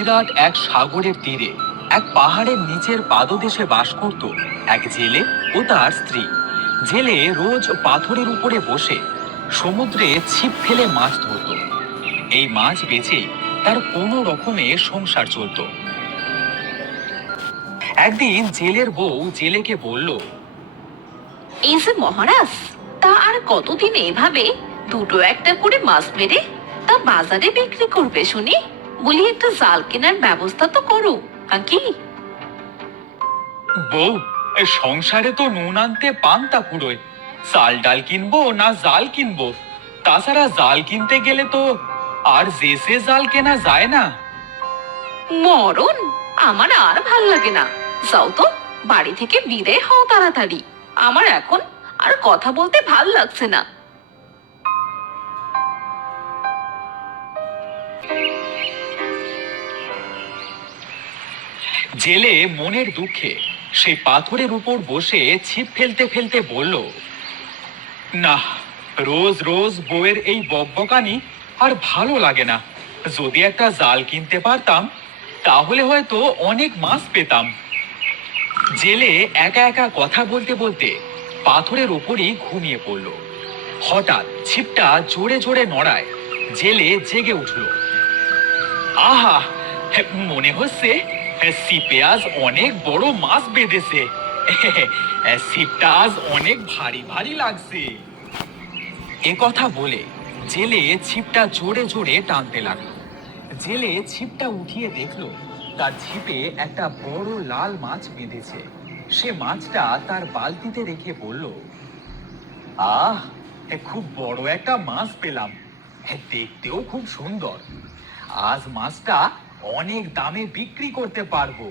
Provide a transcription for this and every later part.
বিরাট এক সাগরের তীরে এক পাহাড়ের নিচের পাদদেশে বাস করত এক জেলে ও তার স্ত্রী। জেলে রোজ পাথরের উপরে বসে সমুদ্রে ছিপ ফেলে মাছ ধরত। এই মাছ বেচেই তার কোনো রকমে সংসার চলত। একদিন জেলের বউ জেলেকে বলল, এই যে মহারাজ, তা আর কতদিন এভাবে দুটো একটা করে মাছ মেরে তা বাজারে বিক্রি করবে শুনি? বলি একটা জাল কেনার ব্যবস্থা তো করো কি? বউ, সংসারে তো নুন আনতে পান্তা ফুরোয়, চাল ডাল কিনবো না জাল কিনবো? তাছাড়া জাল কিনতে গেলে তো আর যে সে জাল কেনা যায় না। মরণ, আমার আর ভাল লাগে না। যাও তো, বাড়ি থেকে বিদায় হও তাড়াতাড়ি। আমার এখন আর কথা বলতে ভাল লাগছে না। জেলে মনের দুঃখে সেই পাথরের উপর বসে ছিপ ফেলতে ফেলতে বলল, না, রোজ রোজ বউয়ের এই বকবকানি আর ভালো লাগে না। যদি একটা জাল কিনতে পারতাম তাহলে হয়তো অনেক মাছ পেতাম। জেলে একা একা কথা বলতে বলতে পাথরের ওপরই ঘুমিয়ে পড়ল। হঠাৎ ছিপটা জোরে জোরে নড়ায় জেলে জেগে উঠল। আহা, মনে হচ্ছে ছিপে আজ অনেক বড় মাছ বেঁধেছে। ছিপটা আজ অনেক ভারী ভারী লাগছে। এ কথা বলে জেলে ছিপটা জোরে জোরে টানতে লাগলো। জেলে ছিপটা উঠিয়ে দেখলো তার ছিপে একটা বড় লাল মাছ বেঁধেছে। সে মাছটা তার বালতিতে রেখে বলল, আহ, খুব বড় একটা মাছ পেলাম, দেখতেও খুব সুন্দর। আজ মাছটা অনেক দামে বিক্রি করতে পারবো।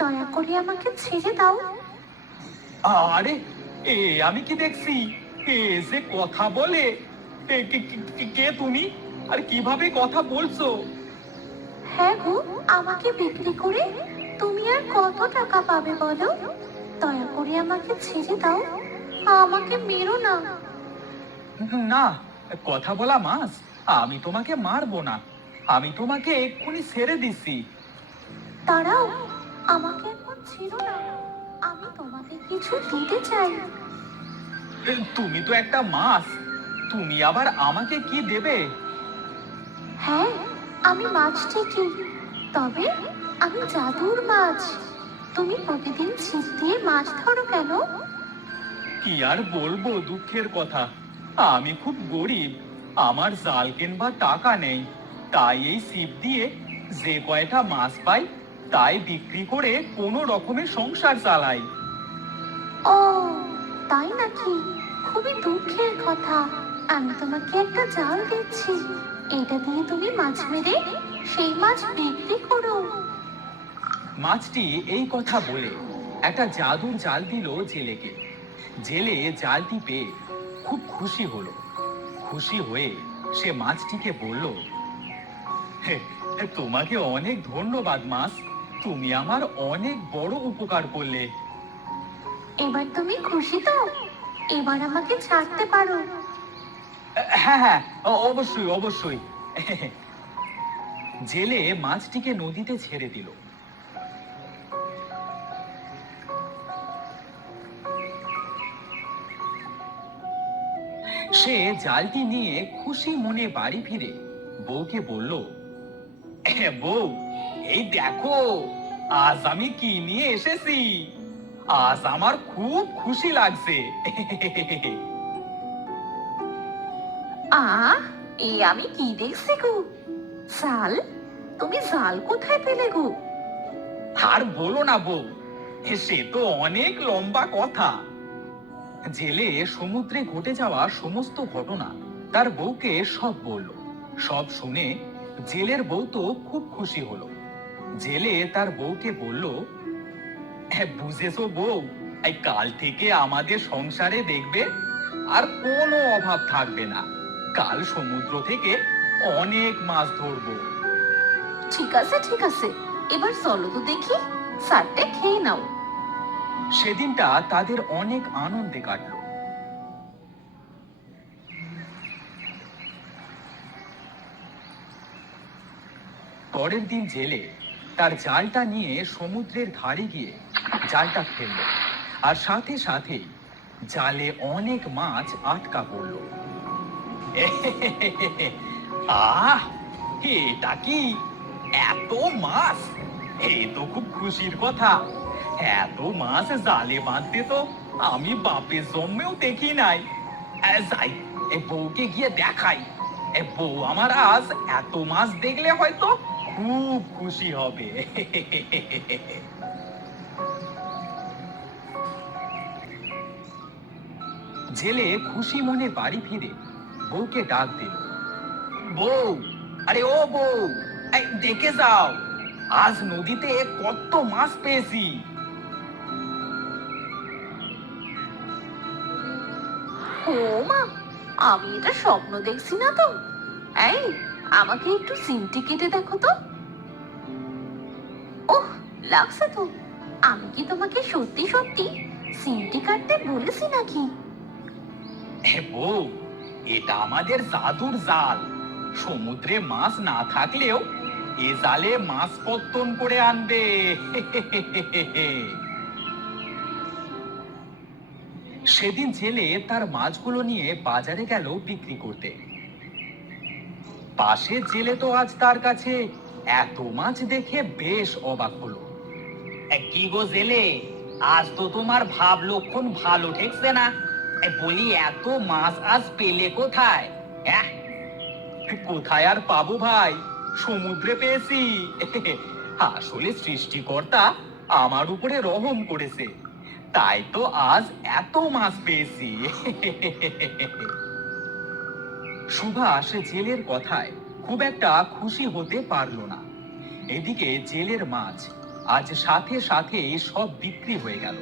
দয়া করে আমাকে ছেড়ে দাও। আরে, আমি কি দেখছি এ যে কথা বলে? কে তুমি, আর কিভাবে কথা বলছো? হ্যাঁ গো, আমাকে বিক্রি করে তুমি আর কত টাকা পাবে বলো? দয়া করে আমাকে ছেড়ে দাও, আমাকে মেরো না। না, কথা বলা মাছ, আমি তোমাকে মারবো না। আমি তোমাকে এক্ষুনি ছেড়ে দিছি। দাঁড়াও, আমাকে এখন ছেড়ো না, আমি তোমাকে কিছু দিতে চাই। তুমি তো একটা মাছ, তুমি আবার আমাকে কি দেবে? হ্যাঁ, আমি মাছ ঠিকই, তবে আমি জাদুর মাছ। তুমি প্রতিদিন ছিপ দিয়ে মাছ ধরো কেন? কি আর বলবো দুঃখের কথা, আমি খুব গরিব, আমার জাল কিনবার টাকা নেই। তাই এই ছিপ দিয়ে যে কয়টা মাছ পাই তাই বিক্রি করে কোনো রকমে সংসার চালাই। ও, তাই নাকি? খুবই দুঃখের কথা। আমি তোমাকে একটা জাল দিচ্ছি, এটা দিয়ে তুমি মাছ মেরে সেই মাছ বিক্রি করো। মাছটি এই কথা বলে একটা জাদুর জাল দিল জেলেকে। জেলে জালটি পেয়ে খুব খুশি হলো। খুশি হয়ে সে মাছটিকে বলল, তোমাকে অনেক ধন্যবাদ মাছ, তুমি আমার অনেক বড় উপকার করলে। এবার তুমি খুশি তো? এবার আমাকে ছাড়তে পারো। হ্যাঁ হ্যাঁ, অবশ্যই অবশ্যই। জেলে মাছটিকে নদীতে ছেড়ে দিল। সে জালটি নিয়ে খুশি মনে বাড়ি ফিরে বউকে বলল, বউ, এই দেখো আজ আমি কি নিয়ে এসেছি। আজ আমার খুব খুশি লাগছে। এই আমি কি দেখছি গো? জাল? তুমি জাল কোথায় পেলে গো? আর বলো না বউ, সে তো অনেক লম্বা কথা। জেলে সমুদ্রে ঘটে যাওয়া সমস্ত ঘটনা তার বউকে সব বলল। সব শুনে জেলের বউ তো খুব খুশি হলো। জেলে তার বউকে বলল, বুঝেছো বউ, এই কাল থেকে আমাদের সংসারে দেখবে আর কোনো অভাব থাকবে না। কাল সমুদ্র থেকে অনেক মাছ ধরবো। ঠিক আছে ঠিক আছে, এবার চলো তো দেখি, চারটে খেয়ে নাও। সেদিনটা তাদের অনেক আনন্দে কাটলো। পরের দিন জেলে তার জালটা নিয়ে সমুদ্রের ধারে গিয়ে জালটা ফেলল, আর সাথে সাথেই জালে অনেক মাছ আটকা পড়ল। আহ, এটা কি এত মাছ! এ তো খুব খুশির কথা। এত মাছ জালে বাঁধতে তো আমি বাপের জন্মেও দেখি নাই। যাই, বউকে গিয়ে দেখাই। বউ আমার আজ এত মাছ দেখলে হয়তো খুব খুশি হবে। জেলে খুশি মনে বাড়ি ফিরে বউকে ডাক দিল। বউ, আরে ও বউ, এই দেখে যাও, আজ নদীতে কত মাছ পেয়েছি। ও মা, আমি এটা স্বপ্ন দেখছি না তো? এই, আমাকে একটু সিমটি কেটে দেখো তো। ওহ, লাগছে তো। আমি কি তোমাকে সত্যি সত্যি সিমটি কাটতে বলেছি নাকি? বউ, এটা আমাদের জাদুর জাল। সমুদ্রে মাছ না থাকলেও এ জালে মাছ পত্তন করে আনবে। সেদিন জেলে তার মাছগুলো নিয়ে বাজারে গেল বিক্রি করতে। পাশের জেলে তো আজ তার কাছে এত মাছ দেখে বেশ অবাক হলো। কি গো জেলে, আজ তো তোমার ভাব লক্ষণ ভালো ঠেকছে না। বলি, এত মাছ আজ পেলে কোথায়? কোথায় আর পাবো ভাই, সমুদ্রে পেয়েছি। আসলে সৃষ্টিকর্তা আমার উপরে রহম করেছে, তাই তো আজ এত মাছ পেয়েছি। সুভাষ জেলের কথায় খুব একটা খুশি হতে পারলো না। এদিকে জেলের মাছ আজ সাথে সাথে সব বিক্রি হয়ে গেল।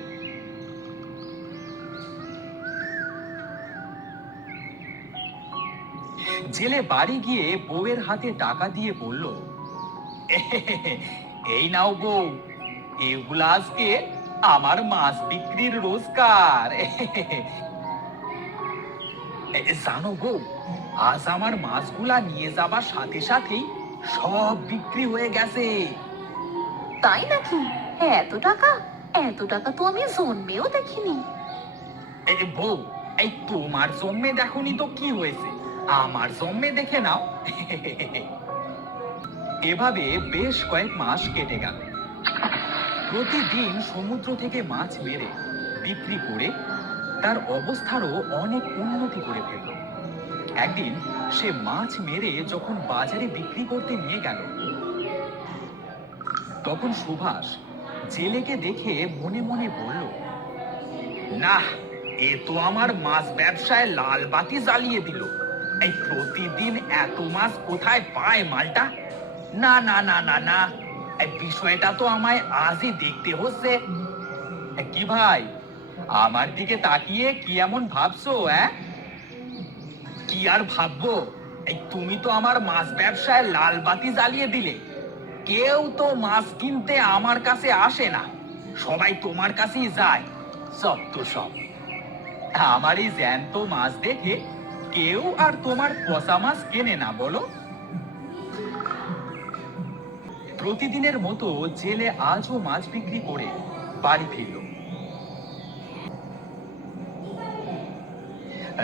জেলে বাড়ি গিয়ে বউয়ের হাতে টাকা দিয়ে বলল, এই নাও বউ, এগুলা আজকে আমার মাছ বিক্রির রোজগার। জানো বউ, আজ আমার মাছগুলা নিয়ে যাবার সাথে সাথেই সব বিক্রি হয়ে গেছে। তাই নাকি? এত টাকা? এত টাকা তো আমি জন্মেও দেখিনি। বউ, এই তোমার জন্মে দেখনি তো কি হয়েছে, আমার জন্মে দেখে নাও। এভাবে বেশ কয়েক মাস কেটে গেল। প্রতিদিন সমুদ্র থেকে মাছ মেরে বিক্রি করে তার অবস্থারও অনেক উন্নতি করে ফেলল। একদিন সে মাছ মেরে যখন বাজারে বিক্রি করতে নিয়ে গেল, তখন সুভাষ জেলেকে দেখে মনে মনে বলল, না, এ তো আমার মাছ ব্যবসায় লাল বাতি জ্বালিয়ে দিল। এই প্রতিদিন এত মাছ কোথায় পায় মালটা? না না না না না, এই বিষয়টা তো আমায় আজই দেখতে হচ্ছে। কি ভাই, আমার দিকে তাকিয়ে কি এমন ভাবছো? কি আর ভাববো, এই তুমি তো আমার মাছ ব্যবসায় লাল বাতি জ্বালিয়ে দিলে। কেউ তো মাছ কিনতে আমার কাছে আসে না, সবাই তোমার কাছেই যায়। সব তো সব, আমার এই জ্যান্ত মাছ দেখে কেউ আর তোমার পচা মাছ কেনে না, বলো? প্রতিদিনের মতো জেলে আজও মাছ বিক্রি করে বাড়ি ফিরল।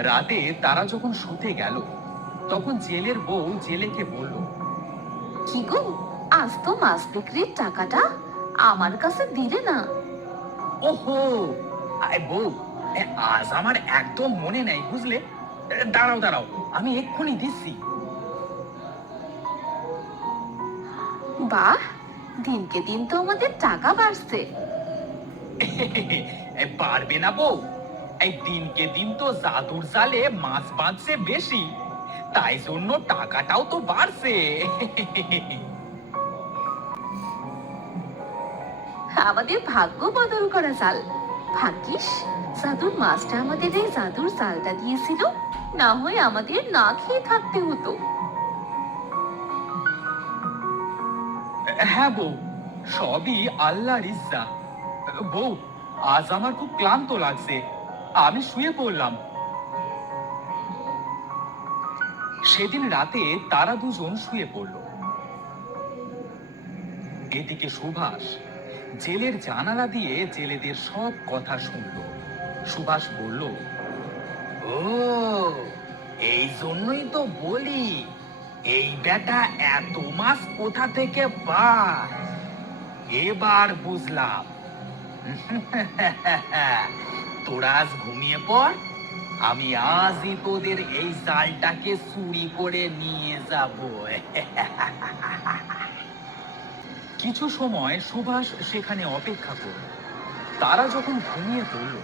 রাতে তারা যখন শুতে গেল, তখন জেলের বউ জেলেকে বলল, কি গো, আজ তো মাছ বিক্রির টাকাটা আমার কাছে দিলে না? ওহো, বউ, আজ আমার একদম মনে নেই, বুঝলে। দাঁড়াও দাঁড়াও, আমি এক্ষুনি দিচ্ছি। বাহ, দিনকে দিন তো আমাদের টাকা বাড়ছে। পারবে না বউ, এই দিনকে দিন তো জাদুর জালে মাছ বাঁধছে বেশি, তাই জন্য টাকাটাও তো বাড়ছে। আমাদের ভাগ্য বদল করা জাল। ভাগ্যিস জাদুর মাছটা আমাদের এই জাদুর জালটা দিয়েছিল, না হয় আমাদের না খেয়ে থাকতে হতো। হ্যাঁ বউ, সবই আল্লাহর ইচ্ছা। বউ, আজ আমার খুব ক্লান্ত লাগছে, আমি শুয়ে পড়লাম। সেদিন রাতে তারা দুজন শুয়ে পড়ল। এদিকে সুভাষ জেলের জানালা দিয়ে জেলেদের সব কথা শুনল। সুভাষ বলল, ও, এই জন্যই তো বলি এই বেটা এত মাছ কোথা থেকে পায়। এবার বুঝলাম। তোরা আজ ঘুমিয়ে পড়, আমি আজই তোদের এই জালটাকে চুরি করে নিয়ে যাব। কিছু সময় সুভাষ সেখানে অপেক্ষা করল। তারা যখন ঘুমিয়ে পড়ল,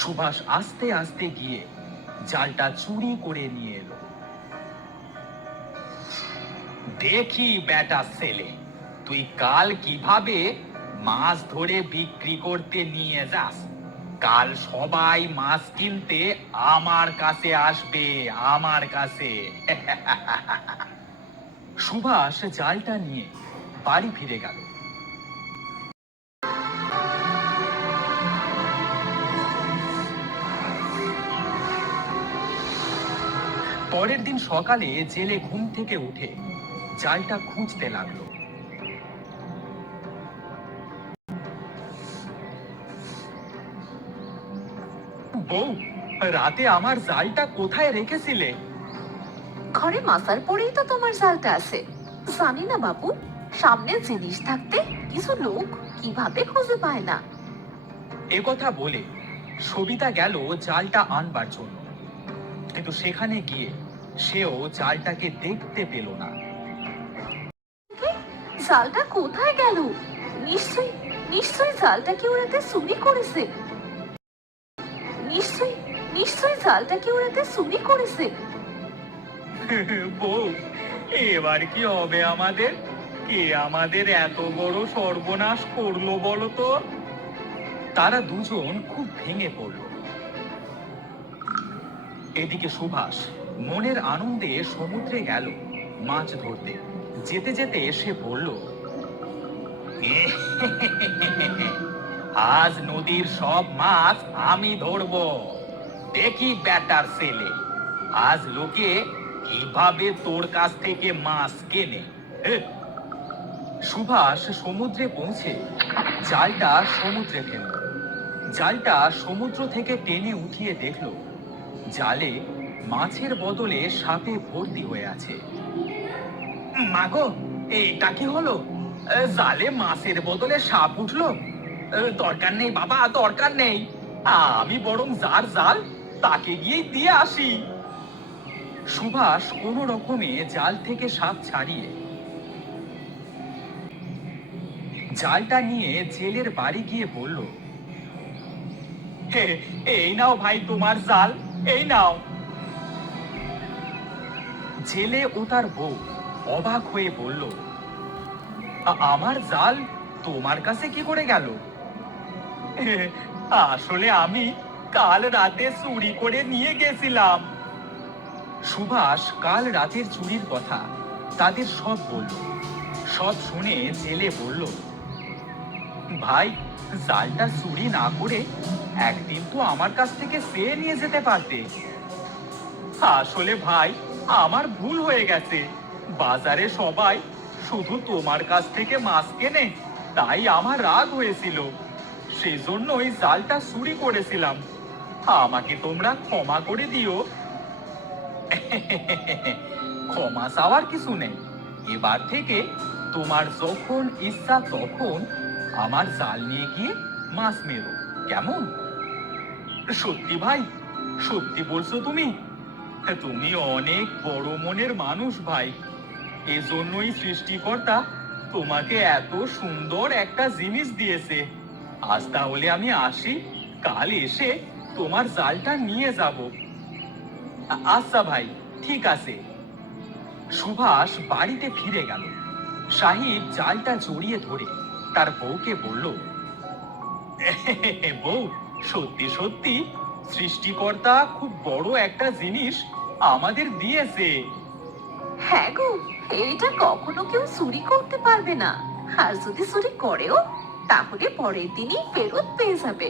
সুভাষ আস্তে আস্তে গিয়ে জালটা চুরি করে নিয়ে এলো। দেখি বেটা ছেলে, তুই কাল কিভাবে মাছ ধরে বিক্রি করতে নিয়ে যাস। কাল সবাই মাছ কিনতে আমার কাছে আসবে, আমার কাছে। সুভাষ জালটা নিয়ে বাড়ি ফিরে গেল। পরের দিন সকালে জেলে ঘুম থেকে উঠে জালটা খুঁজতে লাগলো। বউ, রাতে আমার জালটা কোথায় রেখেছিলে? ঘরে মাসার পরেই তো তোমার জালটা আছে। জানি না বাবু, সামনে জিনিস থাকতে কিছু লোক কিভাবে খুঁজে পায় না। একথা বলে সবিতা গেল জালটা আনবার জন্য, কিন্তু সেখানে গিয়ে সেও জালটাকে দেখতে পেল না। জালটা কোথায় গেল? নিশ্চয়ই নিশ্চয়ই জালটা কেউ রাতে চুরি করেছে। নিশ্চয়ই নিশ্চয়ই জালটা কেউ রাতে চুরি করেছে। বউ, এবার কি হবে আমাদের? কে আমাদের এত বড় সর্বনাশ করলো বলো তো? তারা দুজন খুব ভেঙে পড়ল। এদিকে সুভাষ মনের আনন্দে সমুদ্রে গেল মাছ ধরতে। যেতে যেতে সে বলল, আজ নদীর সব মাছ আমি ধরবো। দেখি বেটার ছেলে, আজ লোকে কিভাবে তোর কাছ থেকে মাছ কেনে। সুভাষ সমুদ্রে পৌঁছে জালটা সমুদ্রে ফেলল। জালটা সমুদ্র থেকে টেনে উঠিয়ে দেখল জালে মাছের বদলে সাপে ভর্তি হয়ে আছে। মাগো, এটা কি হলো? জালে মাছের বদলে সাপ উঠলো। দরকার নেই বাবা, দরকার নেই। আমি বরং যার জাল তাকে গিয়ে দিয়ে আসি। সুভাষ কোন রকমে জাল থেকে সাপ ছাড়িয়ে জালটা নিয়ে জেলের বাড়ি গিয়ে বলল, এই নাও ভাই তোমার জাল, এই নাও। জেলে ও তার বউ অবাক হয়ে বলল, আমার জাল তোমার কাছে কি করে গেল? আসলে আমি কাল রাতে চুরি করে নিয়ে গেছিলাম। সুভাষ কাল রাতের চুরির কথা তাদের সব বলল। সব শুনে জেলে বলল, ভাই, জালটা চুরি না করে একদিন তো আমার কাছ থেকে চেয়ে নিয়ে যেতে পারতে। আসলে ভাই, আমার ভুল হয়ে গেছে। বাজারে সবাই শুধু তোমার কাছ থেকে মাছ কেনে, তাই আমার রাগ হয়েছিল। সেজন্য ওই জালটা চুরি করেছিলাম। আমাকে তোমরা ক্ষমা করে দিও। ক্ষমা চাওয়ার কিছু নেই। এবার থেকে তোমার যখন ইচ্ছা তখন আমার জাল নিয়ে গিয়ে মাছ মেরো, কেমন? সত্যি ভাই, সত্যি বলছো তুমি? তুমি অনেক বড় মনের মানুষ ভাই। এজন্যই সৃষ্টিকর্তা তোমাকে এত সুন্দর একটা জিনিস দিয়েছে। আজ তাহলে আমি আসি, কাল এসে তোমার জালটা নিয়ে যাব। আচ্ছা ভাই, ঠিক আছে। সুভাষ বাড়িতে ফিরে গেল। সাহিব জালটা জড়িয়ে ধরে তার বউকে বলল, বউ, সত্যি সত্যি সৃষ্টিকর্তা খুব বড় একটা জিনিস আমাদের দিয়েছে। হ্যাঁ গো, এইটা কখনো কেউ চুরি করতে পারবে না। আর যদি চুরি করেও, তাহলে পরের দিনই ফেরত পেয়ে যাবে।